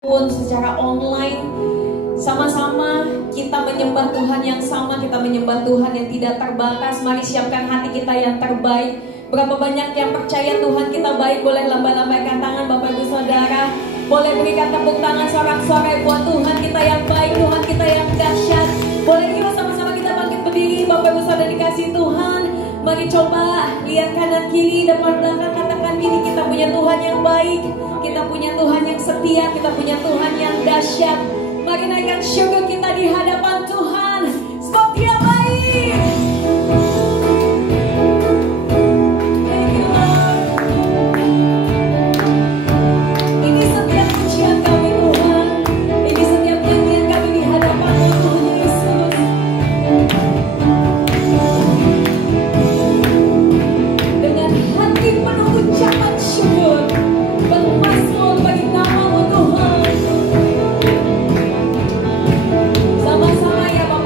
pun secara online, sama-sama kita menyembah Tuhan yang sama, kita menyembah Tuhan yang tidak terbatas. Mari siapkan hati kita yang terbaik. Berapa banyak yang percaya Tuhan kita baik? Boleh lambaikan tangan Bapak Ibu Saudara. Boleh berikan tepuk tangan sorak-sorai buat Tuhan kita yang baik, Tuhan kita yang dahsyat. Boleh kita sama-sama kita bangkit berdiri, Bapak Ibu Saudara dikasih Tuhan. Mari coba lihat kanan kiri, depan belakang, katakan ini kita punya Tuhan yang baik, kita punya Tuhan yang setia, kita punya Tuhan yang dahsyat. Mari naikkan syukur kita di hadapan Tuhan, sebab Dia baik. Ini setiap pujian kami Tuhan, ini setiap nyanyian kami di hadapan Tuhan Yesus. Dengan hati penuh ucapan syukur, bermazmur bagi nama-Mu Tuhan. Sama-sama ya Bapak.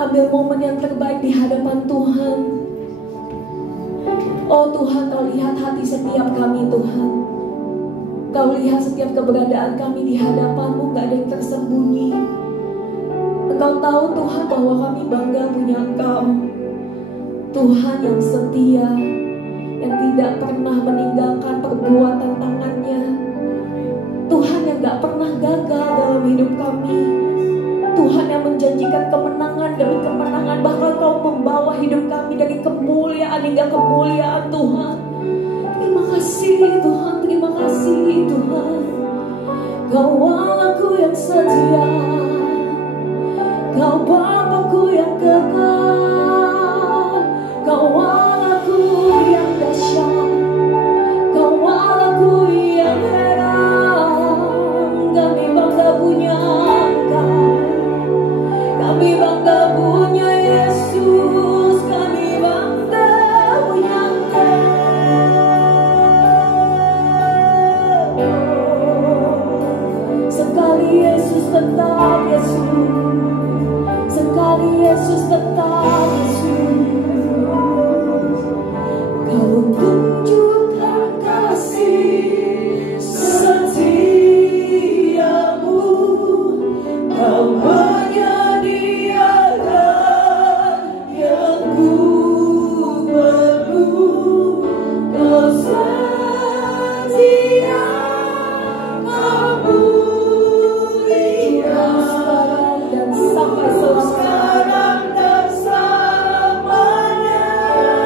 Ambil momen yang terbaik di hadapan Tuhan. Oh Tuhan, Kau lihat hati setiap kami Tuhan. Kau lihat setiap keberadaan kami di hadapan-Mu, gak ada yang tersembunyi. Engkau tahu Tuhan bahwa kami bangga punya Engkau, Tuhan yang setia, yang tidak pernah meninggalkan perbuatan tangannya, Tuhan yang gak pernah gagal dalam hidup kami, Tuhan yang menjanjikan kemenangan demi kemenangan, bahkan Kau membawa hidup kami dari kemuliaan hingga kemuliaan Tuhan. Terima kasih Tuhan, terima kasih Tuhan. Kau Allahku yang setia, Kau Bapakku yang kekal, Kau Allahku yang dahsyat, Kau Allahku yang heran. Kami bangga punya Engkau, kami bangga punya Yesus, kami bangga punya Engkau. Sekali Yesus tetap Yesus, sekali Yesus tetap Yesus. Kau tunjukkan kasih setiamu, Kau menyediakan yang ku perlu. Kau setia, Kau mulia dan sampai sekarang dan selamanya.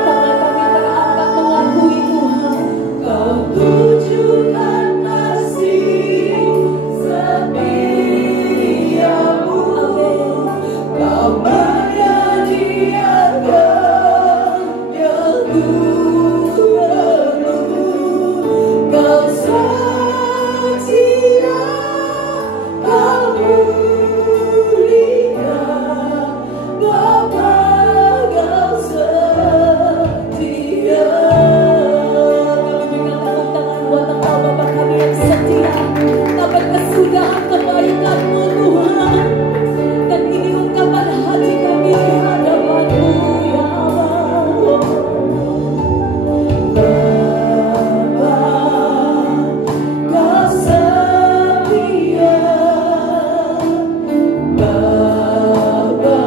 Tangan kami terangkat mengakui Tuhan, Kau tunjukkan kasih setiamu. Kau menyediakan yang ku perlu. Kau setia, Kau mulia, Bapa Kau setia. Kami berikan tepuk tangan buat Engkau Bapa kami yang setia, dapat kesudahan kebaikan-Mu Tuhan. Dan ini ungkapan hati kami di hadapan-Mu ya Allah. Bapa Kau setia, Bapa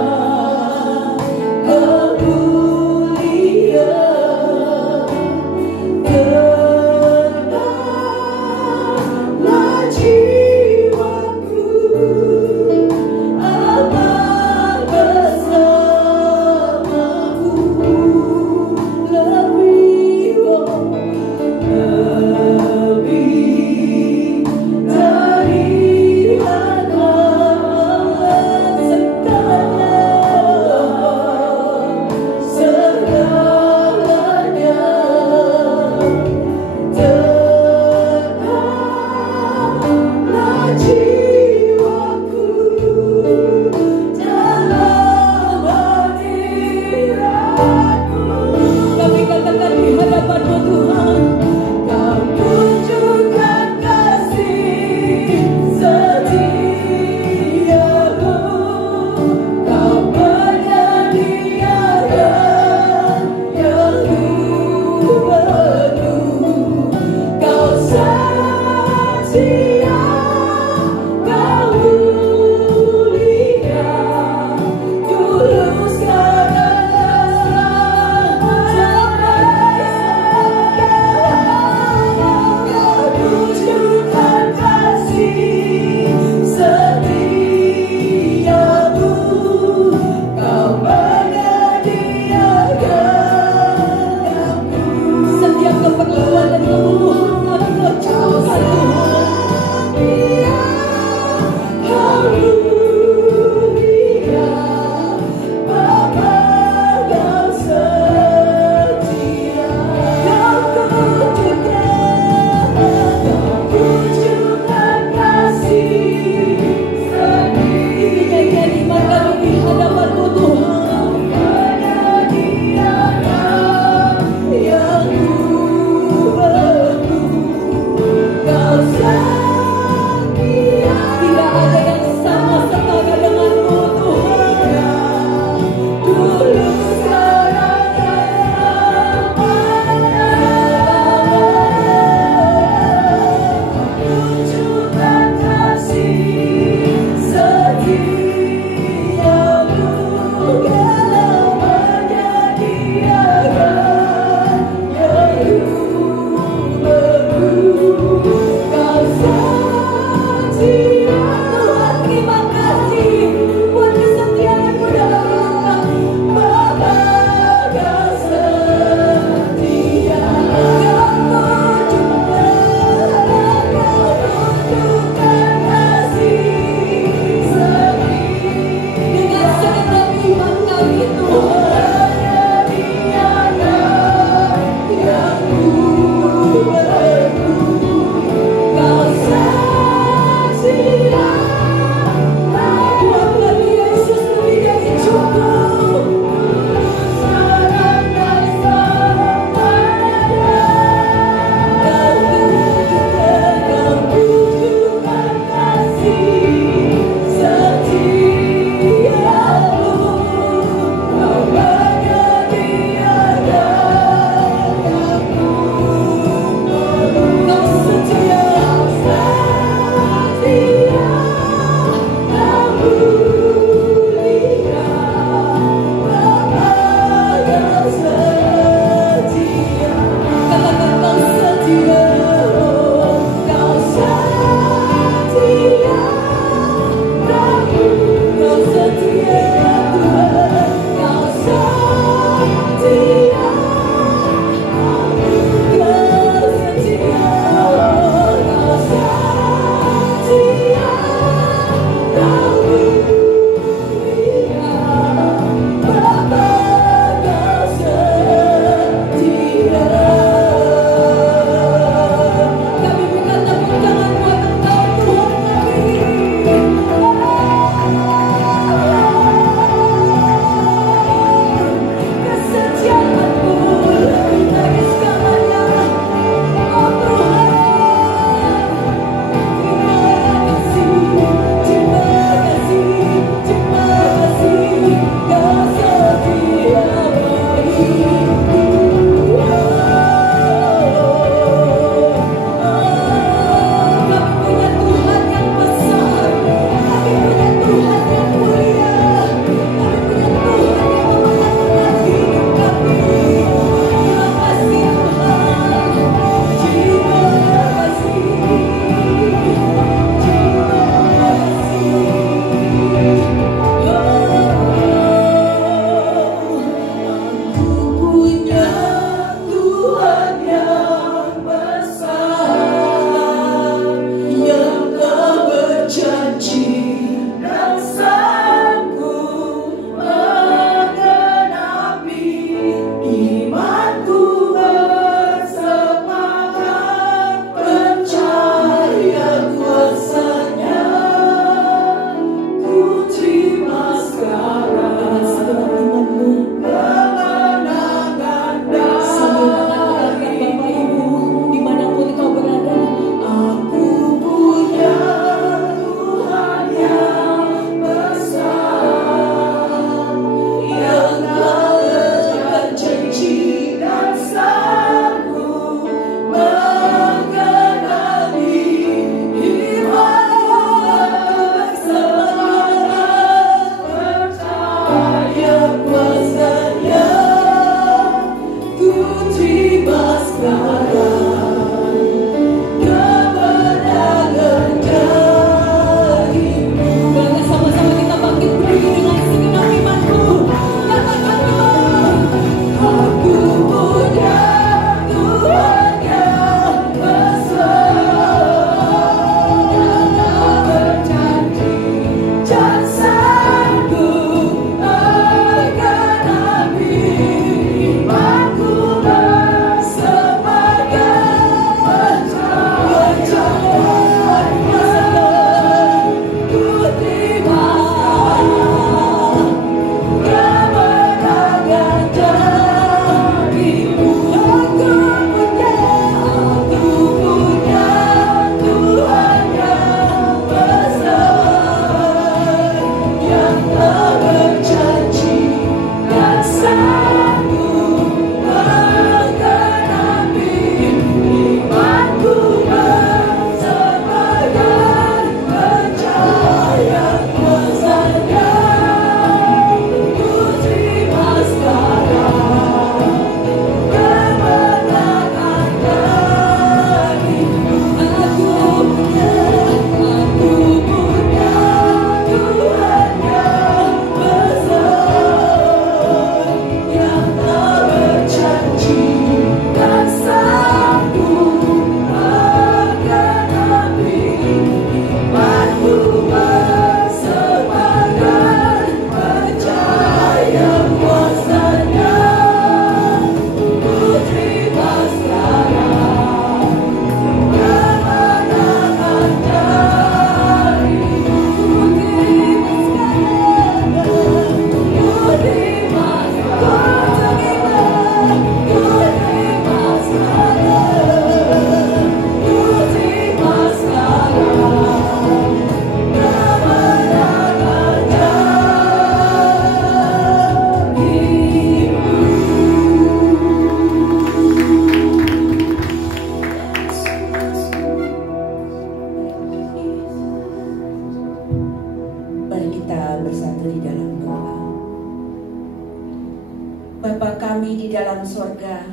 Bapa kami di dalam sorga,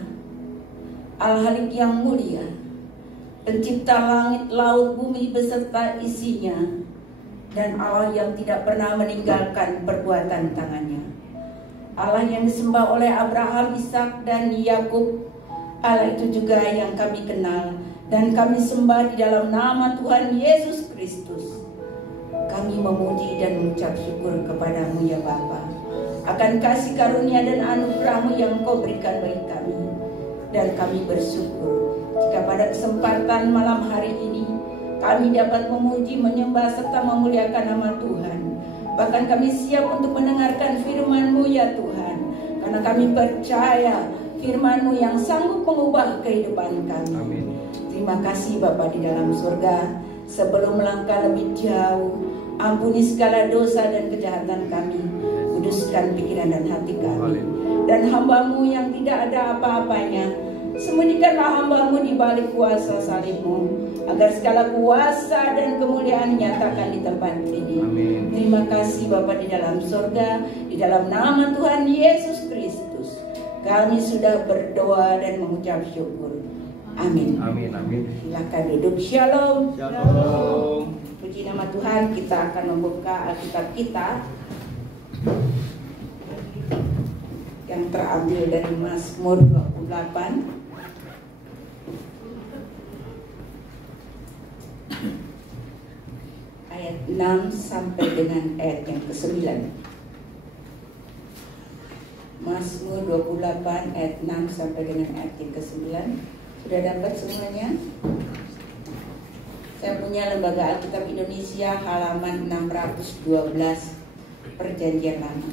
Al-Halik yang mulia, pencipta langit, laut, bumi beserta isinya, dan Allah yang tidak pernah meninggalkan perbuatan tangannya. Allah yang disembah oleh Abraham, Ishak, dan Yakub. Allah itu juga yang kami kenal dan kami sembah di dalam nama Tuhan Yesus Kristus. Kami memuji dan mengucap syukur kepadamu ya Bapa, akan kasih karunia dan anugerah-Mu yang Kau berikan bagi kami. Dan kami bersyukur jika pada kesempatan malam hari ini kami dapat memuji, menyembah, serta memuliakan nama Tuhan. Bahkan kami siap untuk mendengarkan firman-Mu ya Tuhan, karena kami percaya firman-Mu yang sanggup mengubah kehidupan kami. Amin. Terima kasih Bapa di dalam surga. Sebelum melangkah lebih jauh, ampuni segala dosa dan kejahatan kami. Kuduskan pikiran dan hati kami. Dan hamba-Mu yang tidak ada apa-apanya, sembunyikanlah hamba-Mu di balik kuasa salib-Mu, agar segala kuasa dan kemuliaan nyatakan di tempat ini. Amin. Terima kasih Bapa di dalam surga, di dalam nama Tuhan Yesus Kristus, kami sudah berdoa dan mengucap syukur. Amin. Amin. Amin. Silakan duduk. Shalom. Shalom. Puji nama Tuhan. Kita akan membuka Alkitab kita yang terambil dari Mazmur 28 ayat 6 sampai dengan ayat yang ke-9. Mazmur 28 ayat 6 sampai dengan ayat yang ke-9. Sudah dapat semuanya? Saya punya Lembaga Alkitab Indonesia halaman 612, Perjanjian Lama.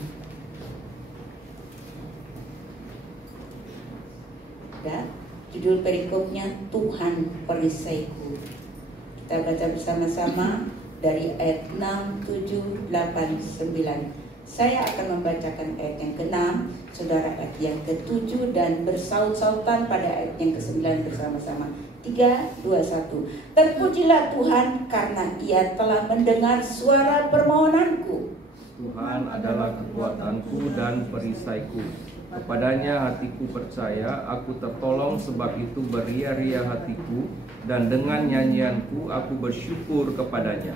Dan judul perikopnya Tuhan Perisaiku. Kita baca bersama-sama dari ayat 6, 7, 8, 9. Saya akan membacakan ayat yang ke-6, saudara ayat yang ke-7, dan bersaut-sautan pada ayat yang ke-9 bersama-sama. 3, 2, 1. Terpujilah Tuhan karena Ia telah mendengar suara permohonanku. Tuhan adalah kekuatanku dan perisaiku. Kepadanya hatiku percaya, aku tertolong, sebab itu beria-ria hatiku, dan dengan nyanyianku aku bersyukur kepadanya.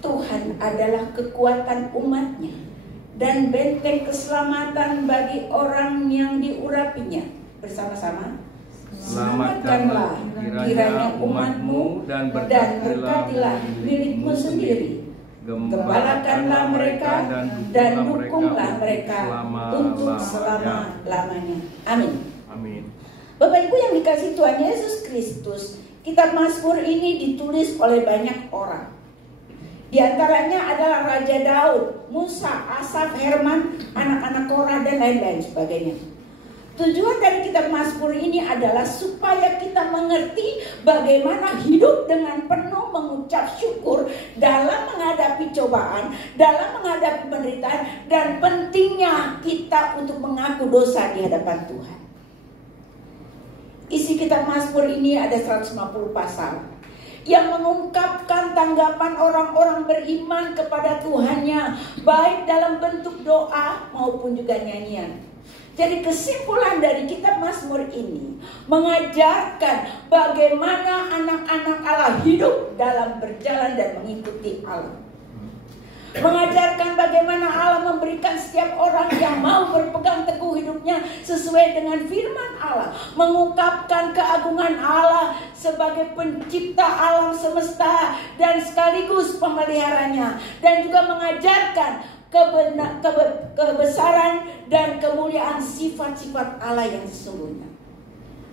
Tuhan adalah kekuatan umat-Nya dan benteng keselamatan bagi orang yang diurapinya. Bersama-sama. Selamatkanlah kiranya umat-Mu dan berkatilah milik-Mu sendiri. Gembalakanlah mereka dan dukunglah mereka untuk selama-lamanya. Amin. Amin. Bapak Ibu yang dikasihi Tuhan Yesus Kristus, kitab Mazmur ini ditulis oleh banyak orang. Di antaranya adalah Raja Daud, Musa, Asaf, Herman, anak-anak Korah, dan lain-lain sebagainya. Tujuan dari kitab Mazmur ini adalah supaya kita mengerti bagaimana hidup dengan penuh mengucap syukur dalam menghadapi cobaan, dalam menghadapi penderitaan, dan pentingnya kita untuk mengaku dosa di hadapan Tuhan. Isi kitab Mazmur ini ada 150 pasal yang mengungkapkan tanggapan orang-orang beriman kepada Tuhannya, baik dalam bentuk doa maupun juga nyanyian. Jadi kesimpulan dari kitab Mazmur ini mengajarkan bagaimana anak-anak Allah hidup dalam berjalan dan mengikuti Allah. Mengajarkan bagaimana Allah memberikan setiap orang yang mau berpegang teguh hidupnya sesuai dengan firman Allah. Mengungkapkan keagungan Allah sebagai pencipta alam semesta dan sekaligus pemeliharanya. Dan juga mengajarkan kebesaran dan kemuliaan sifat-sifat Allah yang sesungguhnya.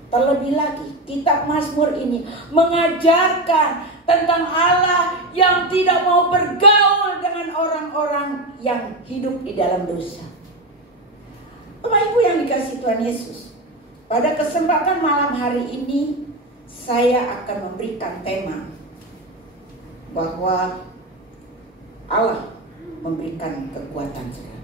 Terlebih lagi, kitab Mazmur ini mengajarkan tentang Allah yang tidak mau bergaul dengan orang-orang yang hidup di dalam dosa. Bapak Ibu yang dikasihi Tuhan Yesus, pada kesempatan malam hari ini saya akan memberikan tema bahwa Allah memberikan kekuatan segala.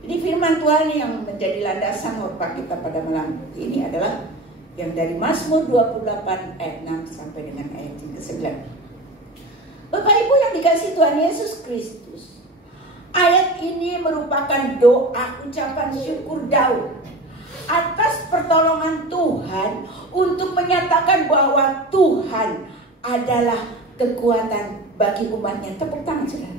Jadi firman Tuhan yang menjadi landasan khotbah kita pada malam ini adalah yang dari Mazmur 28 ayat 6 sampai dengan ayat yang ke-9. Bapak Ibu yang dikasihi Tuhan Yesus Kristus, Ayat ini merupakan doa ucapan syukur Daud atas pertolongan Tuhan untuk menyatakan bahwa Tuhan adalah kekuatan bagi umatnya. Tepuk tangan, saudara.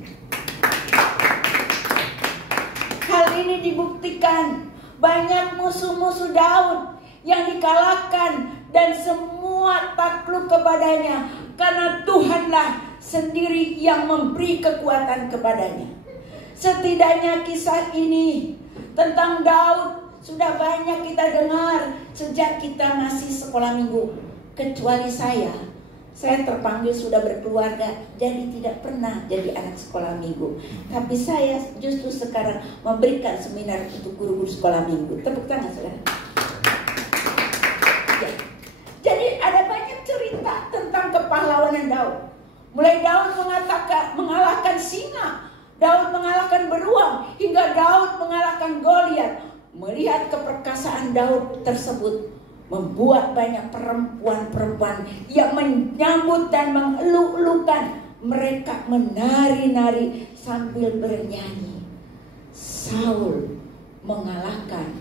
Hal ini dibuktikan banyak musuh-musuh Daud yang dikalahkan dan semua takluk kepadanya karena Tuhanlah sendiri yang memberi kekuatan kepadanya. Setidaknya kisah ini tentang Daud sudah banyak kita dengar sejak kita masih sekolah minggu. Kecuali saya terpanggil sudah berkeluarga, jadi tidak pernah jadi anak sekolah minggu. Tapi saya justru sekarang memberikan seminar untuk guru-guru sekolah minggu. Tepuk tangan, saudara. Ya. Jadi ada banyak cerita tentang kepahlawanan Daud. Mulai Daud mengalahkan singa, Daud mengalahkan beruang, hingga Daud mengalahkan Goliat. Melihat keperkasaan Daud tersebut membuat banyak perempuan-perempuan yang menyambut dan mengeluk-elukan. Mereka menari-nari sambil bernyanyi. Saul mengalahkan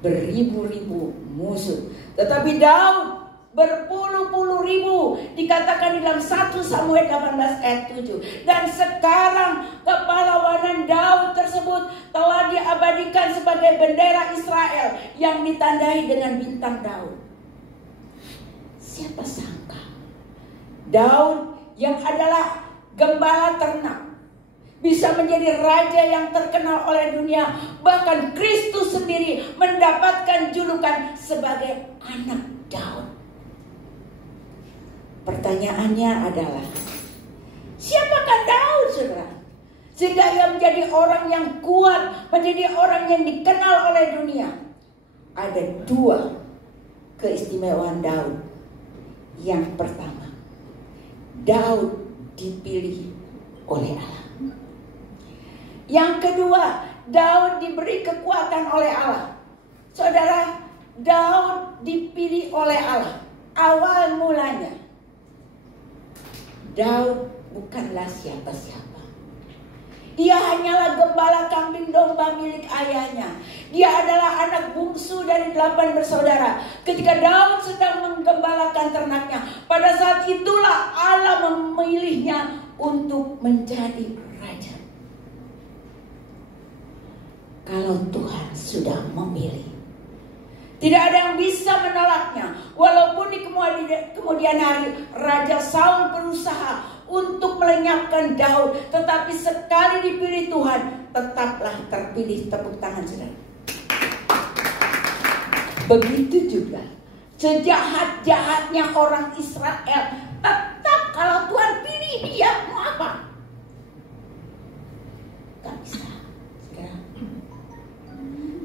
beribu-ribu musuh, tetapi Daud berpuluh-puluh ribu. Dikatakan di dalam 1 Samuel 18 ayat 7. Dan sekarang kepahlawanan Daud tersebut telah diabadikan sebagai bendera Israel yang ditandai dengan bintang Daud. Siapa sangka Daud yang adalah gembala ternak bisa menjadi raja yang terkenal oleh dunia. Bahkan Kristus sendiri mendapatkan julukan sebagai anak Daud. Pertanyaannya adalah, siapakah Daud, saudara? Sehingga ia menjadi orang yang kuat, menjadi orang yang dikenal oleh dunia. Ada 2 keistimewaan Daud. Yang pertama, Daud dipilih oleh Allah. Yang kedua, Daud diberi kekuatan oleh Allah. Saudara, Daud dipilih oleh Allah. Awal mulanya Daud bukanlah siapa-siapa. Dia hanyalah gembala kambing domba milik ayahnya. Dia adalah anak bungsu dari 8 bersaudara. Ketika Daud sedang menggembalakan ternaknya, pada saat itulah Allah memilihnya untuk menjadi raja. Kalau Tuhan sudah memilih, tidak ada yang bisa menolaknya. Walaupun di kemudian hari Raja Saul berusaha untuk melenyapkan Daud, tetapi sekali dipilih Tuhan, tetaplah terpilih. Tepuk tangan, saudara. Begitu juga sejahat-jahatnya orang Israel, tetap kalau Tuhan pilih dia, mau apa? Gak bisa, saudara.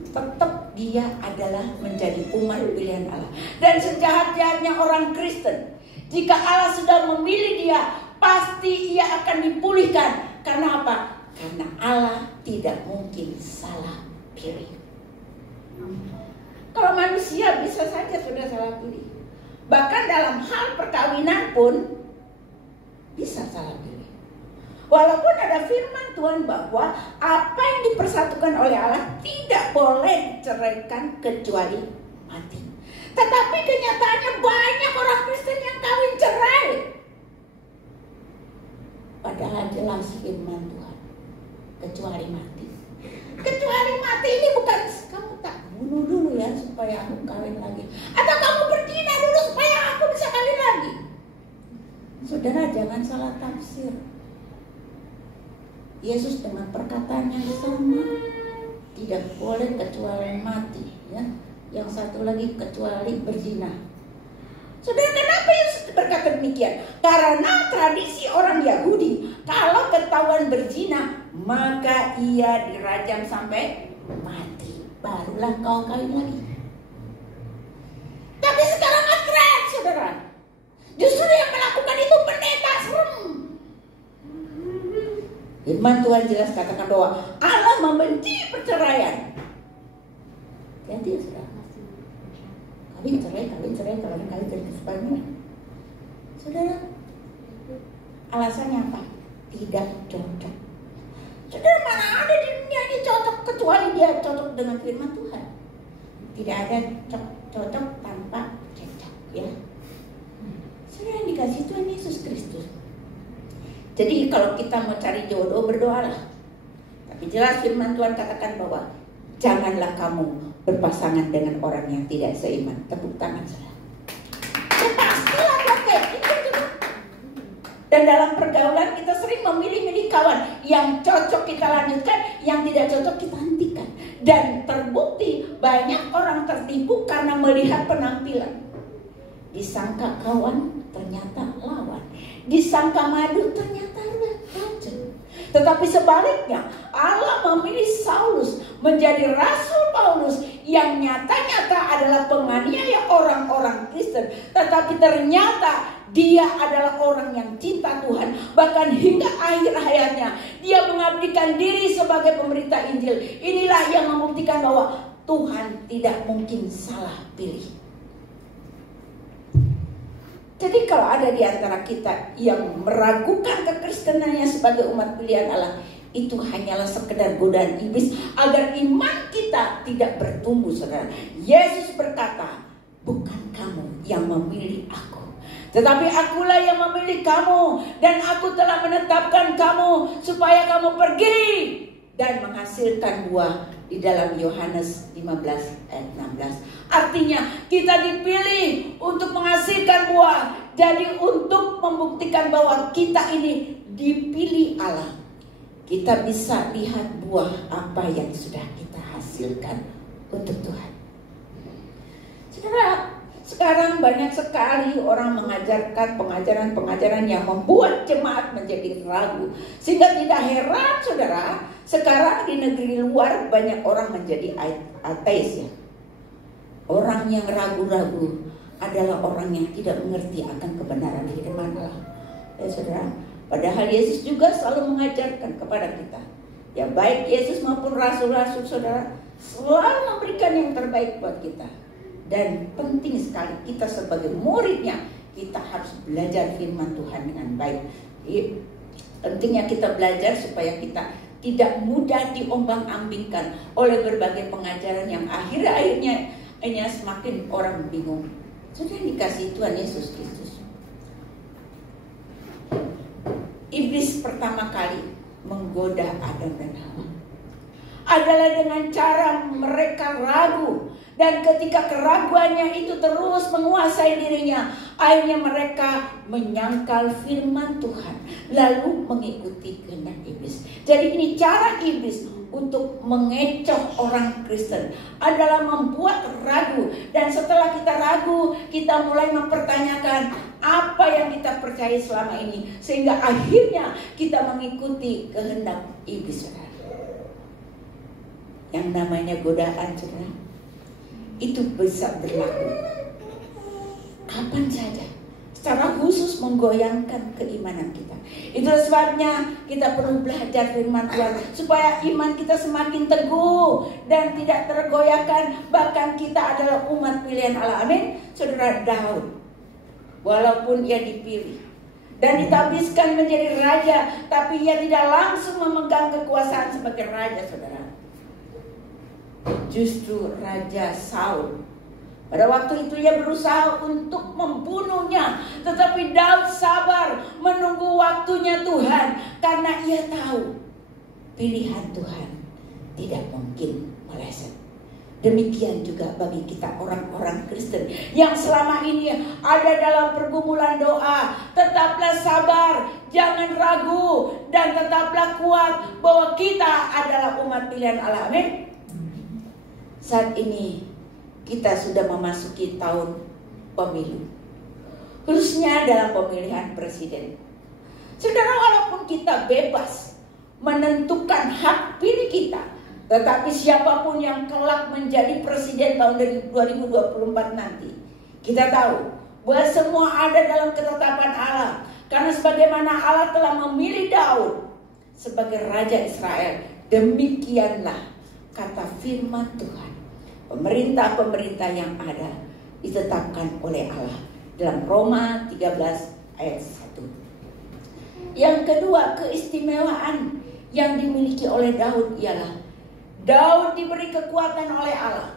Tetap dia adalah menjadi umat pilihan Allah. Dan sejahat-jahatnya orang Kristen, jika Allah sudah memilih dia, pasti ia akan dipulihkan. Karena apa? Karena Allah tidak mungkin salah pilih. Kalau manusia bisa saja sudah salah pilih. Bahkan dalam hal perkawinan pun bisa salah pilih. Walaupun ada firman Tuhan bahwa apa yang dipersatukan oleh Allah tidak boleh diceraikan kecuali mati. Tetapi kenyataannya banyak orang Kristen yang kawin cerai. Padahal jelas firman Tuhan, kecuali mati. Kecuali mati ini bukan kamu tak bunuh dulu ya supaya aku kawin lagi, atau kamu berzina dulu supaya aku bisa kawin lagi. Saudara, jangan salah tafsir. Yesus dengan perkataan yang sama, tidak boleh kecuali mati, ya. Yang satu lagi kecuali berzina. Saudara, kenapa Yesus berkata demikian? Karena tradisi orang Yahudi, kalau ketahuan berzina, maka ia dirajam sampai mati, barulah kau kawin lagi. Tapi sekarang keren, saudara. Justru yang melakukan itu pendeta serem. Firman Tuhan jelas katakan bahwa Allah membenci perceraian. Hati-hati ya, saudara. Kawin cerai, sebagainya. Saudara, alasannya apa? Tidak cocok. Saudara, mana ada di dunia ini cocok kecuali dia cocok dengan firman Tuhan. Tidak ada cocok tanpa cocok, ya. Saudara yang dikasih Tuhan Yesus Kristus. Jadi kalau kita mau cari jodoh, berdoalah. Tapi jelas firman Tuhan katakan bahwa janganlah kamu berpasangan dengan orang yang tidak seiman. Tepuk tangan saudara. Ya pastilah kayak gitu. Dan dalam pergaulan kita sering memilih-milih kawan. Yang cocok kita lanjutkan, yang tidak cocok kita hentikan. Dan terbukti banyak orang tertipu karena melihat penampilan. Disangka kawan, ternyata lawan. Disangka madu, ternyata racun. Tetapi sebaliknya, Allah memilih Saulus menjadi Rasul Paulus yang nyata-nyata adalah penganiaya orang-orang Kristen. Tetapi ternyata dia adalah orang yang cinta Tuhan. Bahkan hingga akhir hayatnya dia mengabdikan diri sebagai pemberita Injil. Inilah yang membuktikan bahwa Tuhan tidak mungkin salah pilih. Jadi kalau ada di antara kita yang meragukan kekristenannya sebagai umat pilihan Allah, itu hanyalah sekedar godaan iblis agar iman kita tidak bertumbuh, saudara. Yesus berkata, bukan kamu yang memilih aku, tetapi akulah yang memilih kamu, dan aku telah menetapkan kamu supaya kamu pergi dan menghasilkan buah. Di dalam Yohanes 15 ayat 16. Artinya kita dipilih untuk menghasilkan buah. Jadi untuk membuktikan bahwa kita ini dipilih Allah, kita bisa lihat buah apa yang sudah kita hasilkan untuk Tuhan. Saudara, sekarang banyak sekali orang mengajarkan pengajaran-pengajaran yang membuat jemaat menjadi ragu. Sehingga tidak heran, saudara, sekarang di negeri luar banyak orang menjadi ateis, ya. Orang yang ragu-ragu adalah orang yang tidak mengerti akan kebenaran firman Allah. Ya saudara, padahal Yesus juga selalu mengajarkan kepada kita. Ya baik Yesus maupun rasul-rasul, saudara, selalu memberikan yang terbaik buat kita. Dan penting sekali kita sebagai muridnya, kita harus belajar firman Tuhan dengan baik. Pentingnya kita belajar supaya kita tidak mudah diombang-ambingkan oleh berbagai pengajaran yang akhirnya semakin orang bingung. Sudah dikasih Tuhan Yesus Kristus. Iblis pertama kali menggoda Adam dan Hawa adalah dengan cara mereka ragu. Dan ketika keraguannya itu terus menguasai dirinya, akhirnya mereka menyangkal firman Tuhan, lalu mengikuti kehendak iblis. Jadi ini cara iblis untuk mengecoh orang Kristen, adalah membuat ragu. Dan setelah kita ragu, kita mulai mempertanyakan apa yang kita percaya selama ini, sehingga akhirnya kita mengikuti kehendak iblis. Yang namanya godaan, saudara, itu bisa berlaku kapan saja, secara khusus menggoyangkan keimanan kita. Itulah sebabnya kita perlu belajar firman Tuhan supaya iman kita semakin teguh dan tidak tergoyahkan. Bahkan kita adalah umat pilihan Allah. Amin. Saudara, Daud, walaupun ia dipilih dan ditabiskan menjadi raja, tapi ia tidak langsung memegang kekuasaan sebagai raja, saudara. Justru Raja Saul pada waktu itu ia berusaha untuk membunuhnya, tetapi Daud sabar menunggu waktunya Tuhan, karena ia tahu pilihan Tuhan tidak mungkin meleset. Demikian juga bagi kita orang-orang Kristen yang selama ini ada dalam pergumulan doa. Tetaplah sabar, jangan ragu, dan tetaplah kuat bahwa kita adalah umat pilihan Allah. Amin. Saat ini kita sudah memasuki tahun pemilu, khususnya dalam pemilihan presiden. Saudara, walaupun kita bebas menentukan hak pilih kita, tetapi siapapun yang kelak menjadi presiden tahun 2024 nanti, kita tahu bahwa semua ada dalam ketetapan Allah. Karena sebagaimana Allah telah memilih Daud sebagai Raja Israel, demikianlah kata firman Tuhan. Pemerintah-pemerintah yang ada ditetapkan oleh Allah dalam Roma 13 ayat 1. Yang kedua, keistimewaan yang dimiliki oleh Daud ialah Daud diberi kekuatan oleh Allah.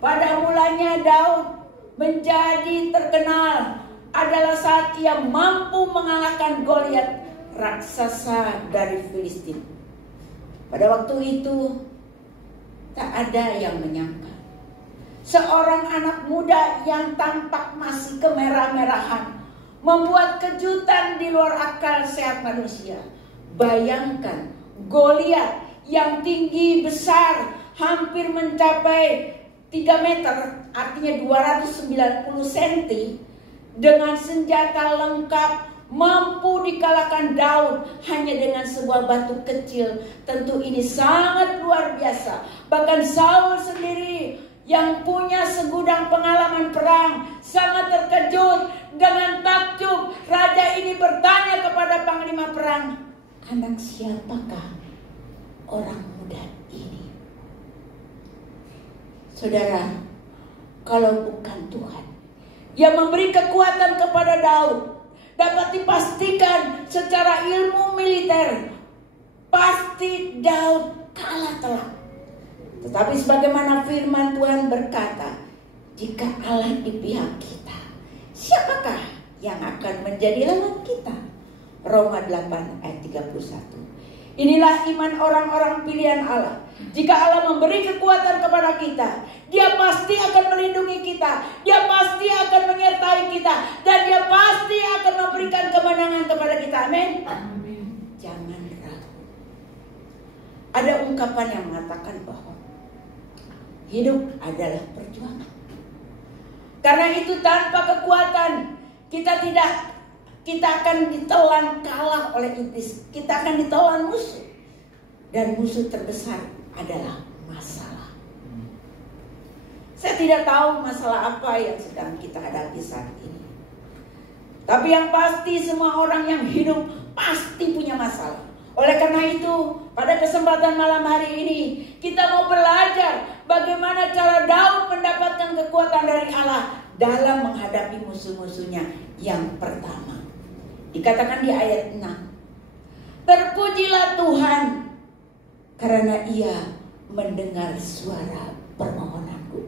Pada mulanya Daud menjadi terkenal adalah saat ia mampu mengalahkan Goliat, raksasa dari Filistin. Pada waktu itu tak ada yang menyangka seorang anak muda yang tampak masih kemerah-merahan membuat kejutan di luar akal sehat manusia. Bayangkan Goliat yang tinggi besar hampir mencapai 3 meter, artinya 290 cm, dengan senjata lengkap mampu dikalahkan Daud hanya dengan sebuah batu kecil. Tentu ini sangat luar biasa. Bahkan Saul sendiri yang punya segudang pengalaman perang sangat terkejut. Dengan takjub raja ini bertanya kepada panglima perang, "Anak siapakah orang muda ini?" Saudara, kalau bukan Tuhan yang memberi kekuatan kepada Daud, dapat dipastikan secara ilmu militer pasti Daud kalah telak. Tetapi sebagaimana firman Tuhan berkata, jika Allah di pihak kita, siapakah yang akan menjadi lawan kita? Roma 8 ayat 31. Inilah iman orang-orang pilihan Allah. Jika Allah memberi kekuatan kepada kita, Dia pasti akan melindungi kita, Dia pasti akan menyertai kita, dan Dia pasti akan memberikan kemenangan kepada kita. Amin. Jangan ragu. Ada ungkapan yang mengatakan bahwa hidup adalah perjuangan. Karena itu tanpa kekuatan kita akan ditelan kalah oleh iblis. Kita akan ditelan musuh. Dan musuh terbesar adalah masalah. Saya tidak tahu masalah apa yang sedang kita hadapi saat ini. Tapi yang pasti semua orang yang hidup pasti punya masalah. Oleh karena itu, pada kesempatan malam hari ini kita mau belajar bagaimana cara Daud mendapatkan kekuatan dari Allah dalam menghadapi musuh-musuhnya. Yang pertama, dikatakan di ayat 6, terpujilah Tuhan karena Ia mendengar suara permohonanku.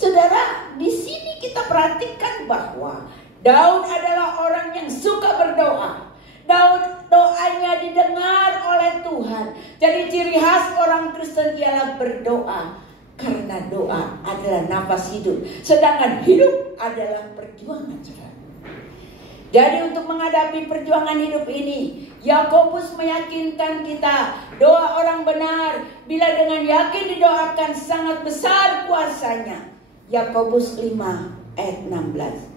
Saudara, di sini kita perhatikan bahwa Daud adalah orang yang suka berdoa. Daud doanya didengar oleh Tuhan. Jadi ciri khas orang Kristen ialah berdoa. Karena doa adalah nafas hidup. Sedangkan hidup adalah perjuangan. Jadi untuk menghadapi perjuangan hidup ini, Yakobus meyakinkan kita, doa orang benar bila dengan yakin didoakan sangat besar kuasanya. Yakobus 5 ayat 16.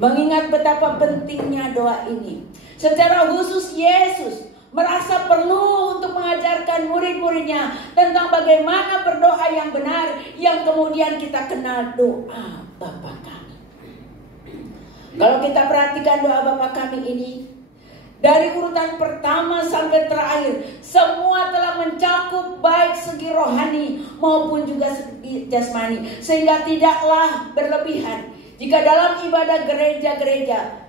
Mengingat betapa pentingnya doa ini, secara khusus Yesus merasa perlu untuk mengajarkan murid-muridnya tentang bagaimana berdoa yang benar, yang kemudian kita kenal doa Bapa kami. Kalau kita perhatikan doa Bapa kami ini, dari urutan pertama sampai terakhir, semua telah mencakup baik segi rohani maupun juga segi jasmani, sehingga tidaklah berlebihan jika dalam ibadah gereja-gereja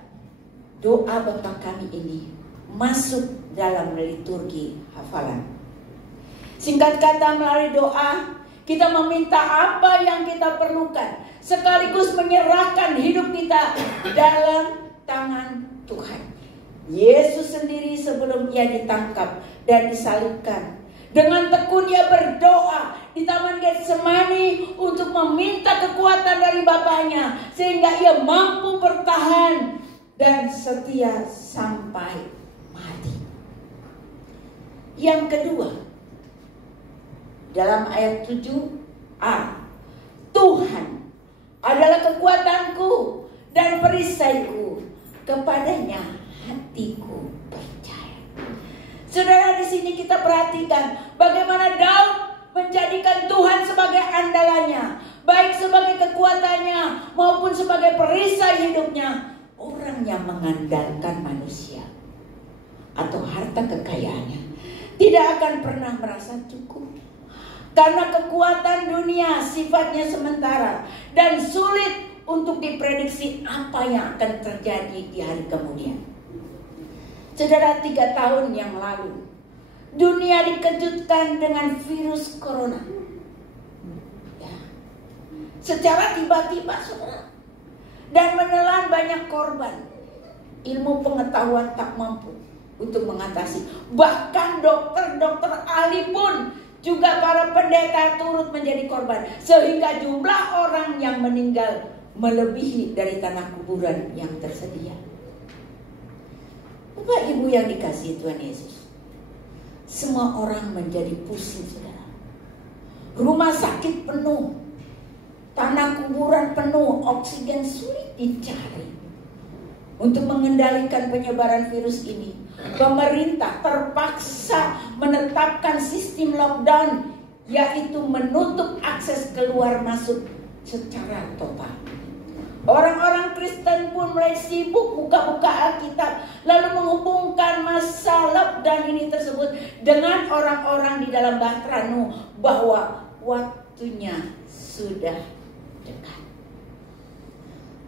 doa Bapa kami ini masuk dalam liturgi hafalan. Singkat kata, melalui doa kita meminta apa yang kita perlukan, sekaligus menyerahkan hidup kita dalam tangan Tuhan. Yesus sendiri sebelum Ia ditangkap dan disalibkan, dengan tekun Ia berdoa di Taman Getsemani untuk meminta kekuatan dari Bapaknya, sehingga Ia mampu bertahan dan setia sampai mati. Yang kedua, dalam ayat 7a, Tuhan adalah kekuatanku dan perisaiku, kepadanya hatiku percaya. Saudara, di sini kita perhatikan bagaimana Daud menjadikan Tuhan sebagai andalannya, baik sebagai kekuatannya maupun sebagai perisai hidupnya. Orang yang mengandalkan manusia atau harta kekayaannya tidak akan pernah merasa cukup, karena kekuatan dunia sifatnya sementara dan sulit untuk diprediksi apa yang akan terjadi di hari kemudian. Saudara, 3 tahun yang lalu dunia dikejutkan dengan virus corona. Ya. Secara tiba-tiba, saudara, dan menelan banyak korban. Ilmu pengetahuan tak mampu untuk mengatasi. Bahkan dokter-dokter ahli pun, juga para pendeta turut menjadi korban. Sehingga jumlah orang yang meninggal melebihi dari tanah kuburan yang tersedia. Bapak Ibu yang dikasihi Tuhan Yesus, semua orang menjadi pusing, saudara. Rumah sakit penuh, tanah kuburan penuh, oksigen sulit dicari. Untuk mengendalikan penyebaran virus ini, pemerintah terpaksa menetapkan sistem lockdown, yaitu menutup akses keluar masuk secara total. Orang-orang Kristen pun mulai sibuk buka-buka Alkitab, lalu menghubungkan masa lockdown ini tersebut dengan orang-orang di dalam Bahtera Nuh bahwa waktunya sudah dekat.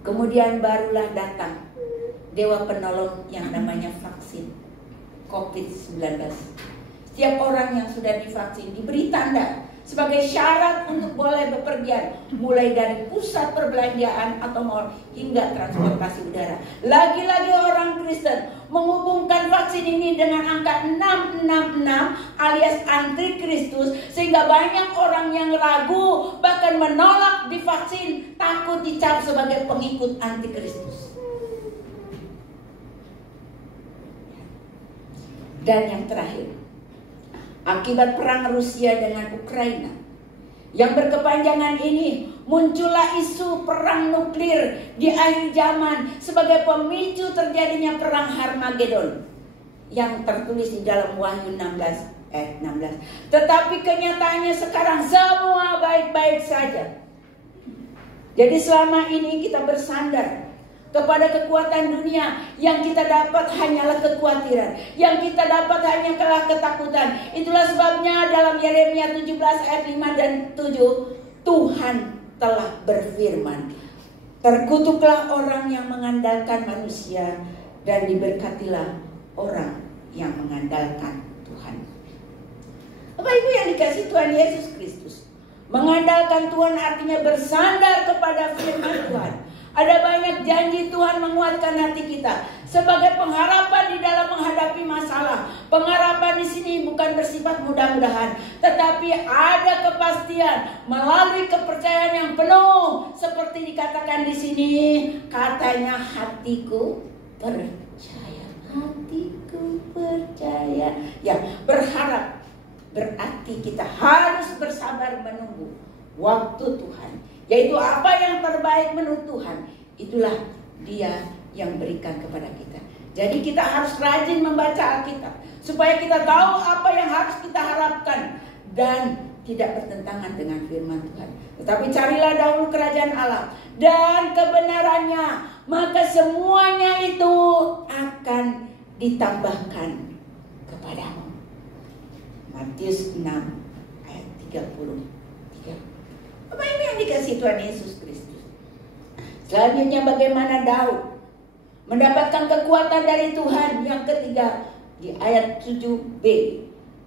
Kemudian barulah datang dewa penolong yang namanya vaksin COVID-19. Setiap orang yang sudah divaksin diberi tanda sebagai syarat untuk boleh bepergian, mulai dari pusat perbelanjaan atau mall hingga transportasi udara. Lagi-lagi orang Kristen menghubungkan vaksin ini dengan angka 666 alias antikristus, sehingga banyak orang yang ragu, bahkan menolak divaksin, takut dicap sebagai pengikut antikristus. Dan yang terakhir, akibat perang Rusia dengan Ukraina yang berkepanjangan ini, muncullah isu perang nuklir di akhir zaman sebagai pemicu terjadinya perang Harmagedon yang tertulis di dalam Wahyu 16 ayat 16. Tetapi kenyataannya sekarang semua baik-baik saja. Jadi selama ini kita bersandar kepada kekuatan dunia, yang kita dapat hanyalah kekhawatiran, yang kita dapat hanyalah ketakutan. Itulah sebabnya dalam Yeremia 17 ayat 5 dan 7, Tuhan telah berfirman, terkutuklah orang yang mengandalkan manusia, dan diberkatilah orang yang mengandalkan Tuhan. Bapak Ibu yang dikasihi Tuhan Yesus Kristus, mengandalkan Tuhan artinya bersandar kepada firman Tuhan. Ada banyak janji Tuhan menguatkan hati kita sebagai pengharapan di dalam menghadapi masalah. Pengharapan di sini bukan bersifat mudah-mudahan, tetapi ada kepastian melalui kepercayaan yang penuh, seperti dikatakan di sini. Katanya, hatiku percaya, hatiku percaya. Ya, berharap berarti kita harus bersabar menunggu waktu Tuhan. Yaitu apa yang terbaik menurut Tuhan, itulah Dia yang berikan kepada kita. Jadi kita harus rajin membaca Alkitab, supaya kita tahu apa yang harus kita harapkan dan tidak bertentangan dengan firman Tuhan. Tetapi carilah dahulu kerajaan Allah dan kebenarannya, maka semuanya itu akan ditambahkan kepadamu. Matius 6 ayat 33. Apa ini yang dikasih Tuhan Yesus Kristus? Selanjutnya bagaimana Daud mendapatkan kekuatan dari Tuhan? Yang ketiga di ayat 7b,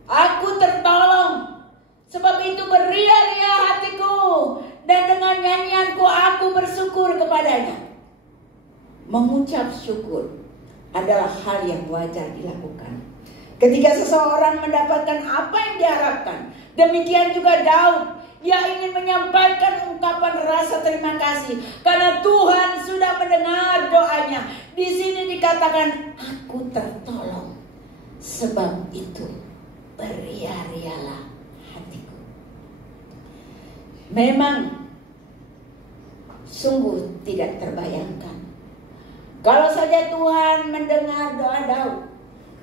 aku tertolong, sebab itu beria-ria hatiku, dan dengan nyanyianku aku bersyukur kepadanya. Mengucap syukur adalah hal yang wajar dilakukan ketika seseorang mendapatkan apa yang diharapkan. Demikian juga Daud, dia ingin menyampaikan ungkapan rasa terima kasih karena Tuhan sudah mendengar doanya. Di sini dikatakan, aku tertolong, sebab itu beria-rialah hatiku. Memang sungguh tidak terbayangkan kalau saja Tuhan mendengar doa Daud.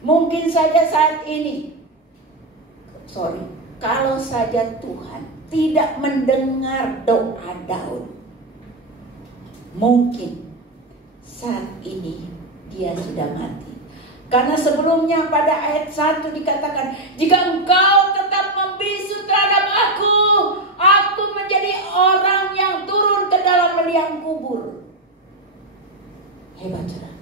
Mungkin saja saat ini, kalau saja Tuhan tidak mendengar doa Daud, mungkin saat ini dia sudah mati. Karena sebelumnya pada ayat 1 dikatakan, jika engkau tetap membisu terhadap aku menjadi orang yang turun ke dalam liang kubur. Hebat, saudara.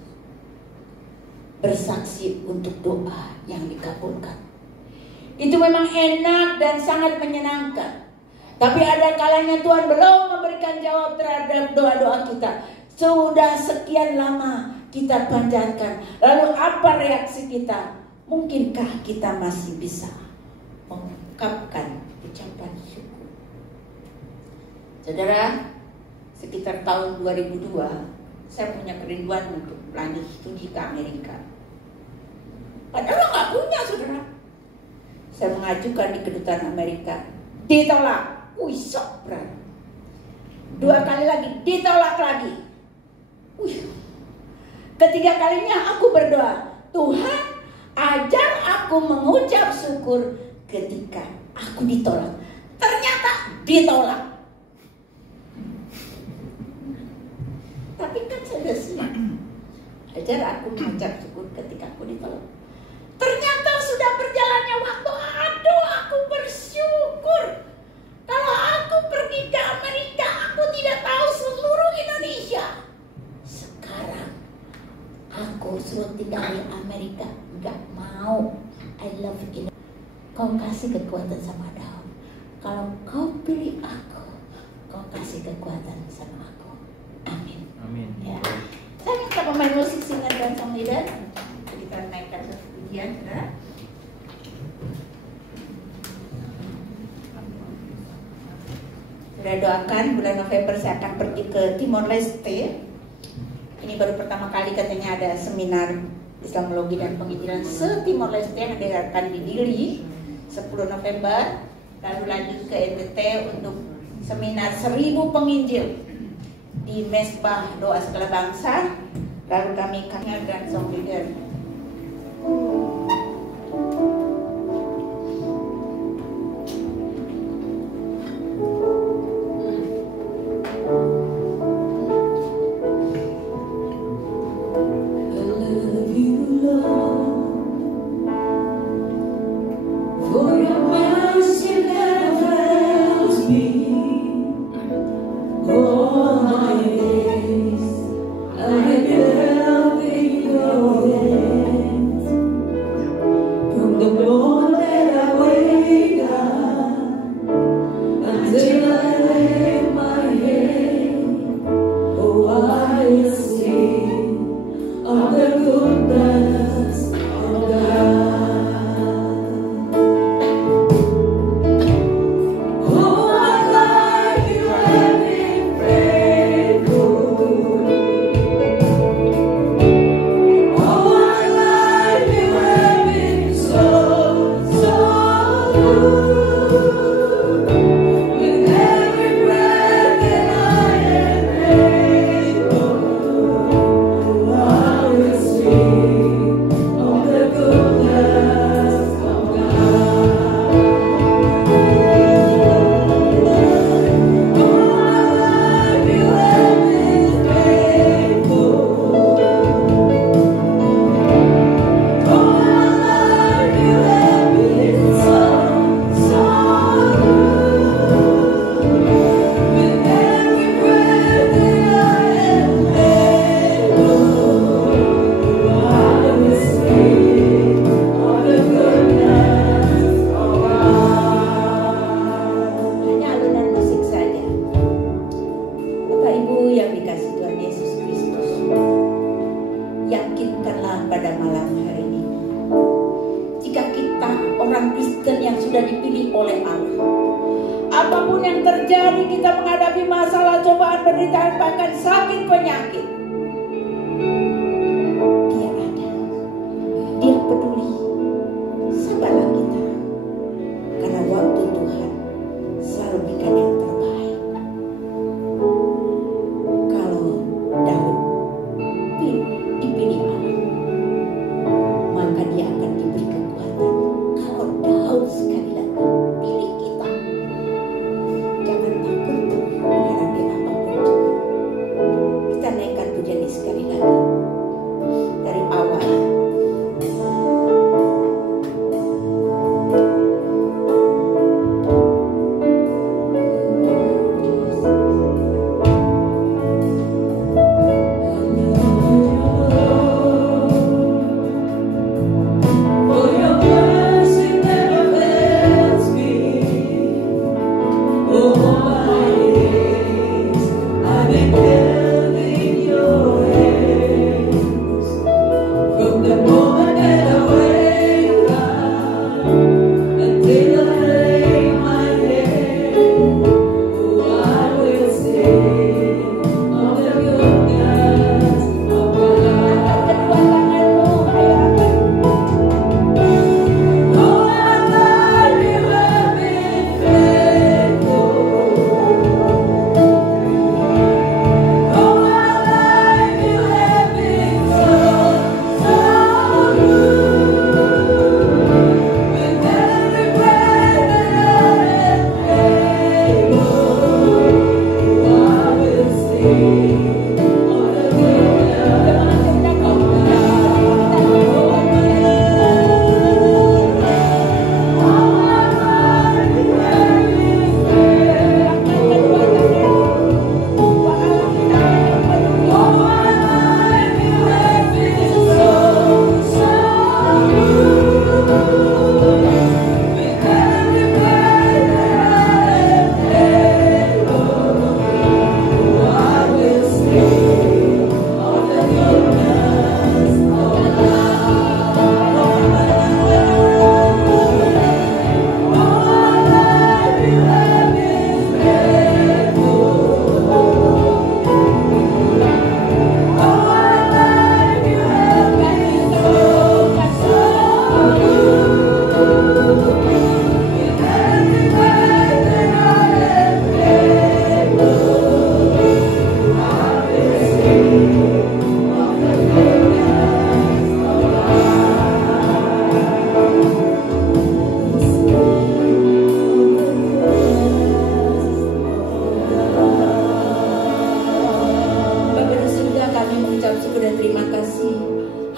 Bersaksi untuk doa yang dikabulkan. Itu memang enak dan sangat menyenangkan. Tapi ada kalanya Tuhan belum memberikan jawab terhadap doa-doa kita. Sudah sekian lama kita panjatkan. Lalu apa reaksi kita? Mungkinkah kita masih bisa mengungkapkan ucapan syukur? Saudara, sekitar tahun 2002 saya punya kerinduan untuk lanjut studi ke Amerika. Padahal nggak punya, saudara. Saya mengajukan di kedutaan Amerika, ditolak. Wih, sok berat. 2 kali lagi, ditolak lagi. Wih. Ketiga kalinya aku berdoa, Tuhan, ajar aku mengucap syukur ketika aku ditolak. Ternyata ditolak. Tapi kan sudah siap. Ajar aku mengucap syukur ketika aku ditolak. Ternyata sudah berjalannya waktu. Aduh, aku bersyukur. Kalau aku pergi ke Amerika, aku tidak tahu seluruh Indonesia. Sekarang aku suruh tinggal di Amerika, gak mau. I love it. Kau kasih kekuatan sama Daud. Kalau kau pilih aku, kau kasih kekuatan sama aku. Amin. Amin. Ya. Saya minta pemain musik singer dan song leader. Kita naikkan pujian, saudara. Sudah doakan bulan November saya akan pergi ke Timor Leste. Ini baru pertama kali katanya ada seminar Islamologi dan Penginjilan se-Timor Leste yang diadakan di Dili 10 November. Lalu lanjut ke NTT untuk seminar 1000 penginjil di Mesbah Doa Segala Bangsa. Lalu kami dan song leader.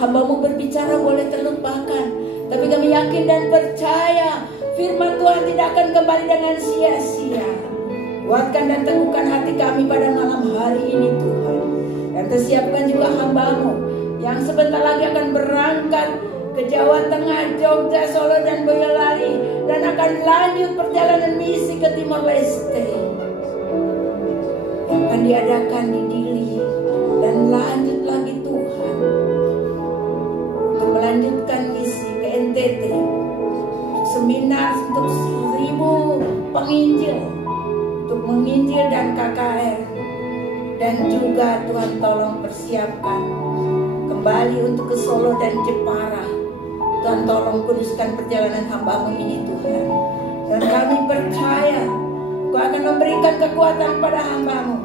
Hamba-Mu berbicara boleh terlupakan, tapi kami yakin dan percaya firman Tuhan tidak akan kembali dengan sia-sia. Kuatkan dan teguhkan hati kami pada malam hari ini Tuhan. Dan tersiapkan juga hamba-Mu yang sebentar lagi akan berangkat ke Jawa Tengah, Jogja, Solo, dan Boyolali, dan akan lanjut perjalanan misi ke Timor Leste yang akan diadakan di Dili, dan lanjut lagi Tuhan untuk melanjutkan misi ke NTT, seminar untuk 1000 penginjil, untuk menginjil dan KKR. Dan juga Tuhan tolong persiapkan kembali untuk ke Solo dan Jepara. Tuhan tolong kuduskan perjalanan hamba-Mu ini Tuhan. Dan kami percaya Engkau akan memberikan kekuatan pada hamba-Mu.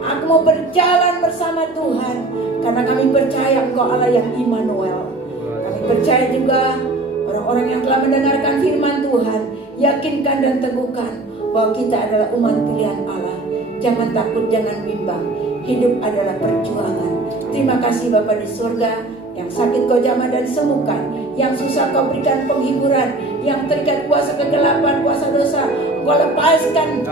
Aku mau berjalan bersama Tuhan, karena kami percaya Engkau Allah yang Immanuel. Kami percaya juga orang-orang yang telah mendengarkan firman Tuhan, yakinkan dan teguhkan bahwa kita adalah umat pilihan Allah. Jangan takut, jangan bimbang. Hidup adalah perjuangan. Terima kasih Bapa di surga, yang sakit Kau jamah dan sembuhkan, yang susah Kau berikan penghiburan, yang terikat kuasa kegelapan, kuasa dosa Kau lepaskan.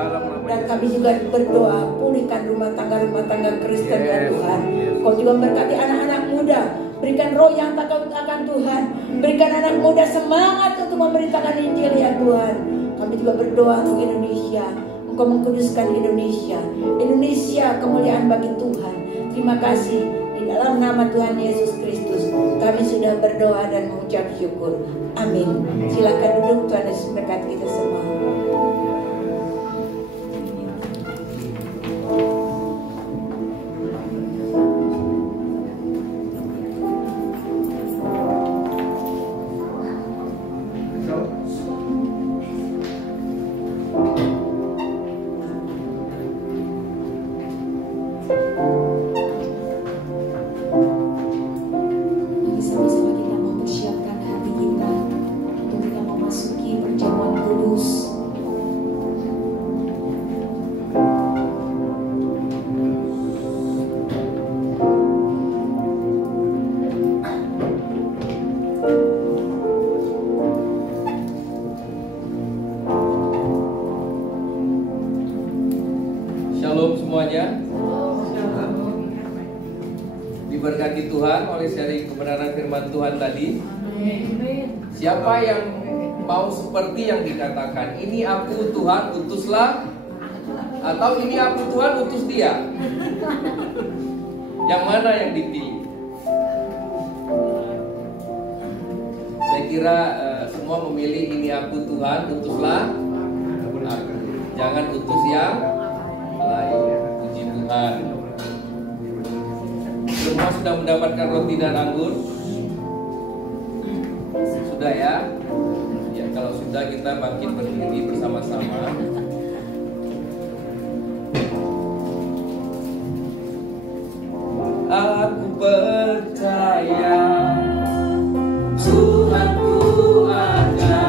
Dan kami juga berdoa, pulihkan rumah tangga Kristen ya Tuhan. Kau juga berkati anak-anak muda, berikan roh yang takut akan Tuhan, berikan anak muda semangat untuk memberitakan Injil ya Tuhan. Kami juga berdoa untuk Indonesia. Engkau mengkuduskan Indonesia. Indonesia kemuliaan bagi Tuhan. Terima kasih. Di dalam nama Tuhan Yesus Kristus kami sudah berdoa dan mengucap syukur. Amin. Silakan duduk, Tuhan Yesus berkati kita semua. Shalom semuanya. Diberkati Tuhan oleh sharing kebenaran firman Tuhan tadi. Siapa yang mau seperti yang dikatakan, ini aku Tuhan utuslah, atau ini aku Tuhan utus dia? Yang mana yang dipilih? Saya kira semua memilih ini aku Tuhan utuslah aku. Jangan utus yang lain. Puji Tuhan. Semua sudah mendapatkan roti dan anggur? Sudah ya? Ya, kalau sudah kita bangkit berdiri bersama-sama. Aku percaya Tuhanku ada.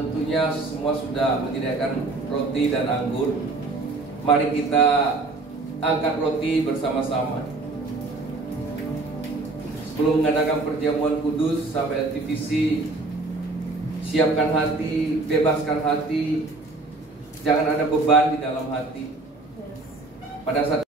tentunya semua sudah menyediakan roti dan anggur. Mari kita angkat roti bersama-sama. Sebelum mengadakan perjamuan kudus, sampai TVC, siapkan hati, bebaskan hati. Jangan ada beban di dalam hati. Pada saat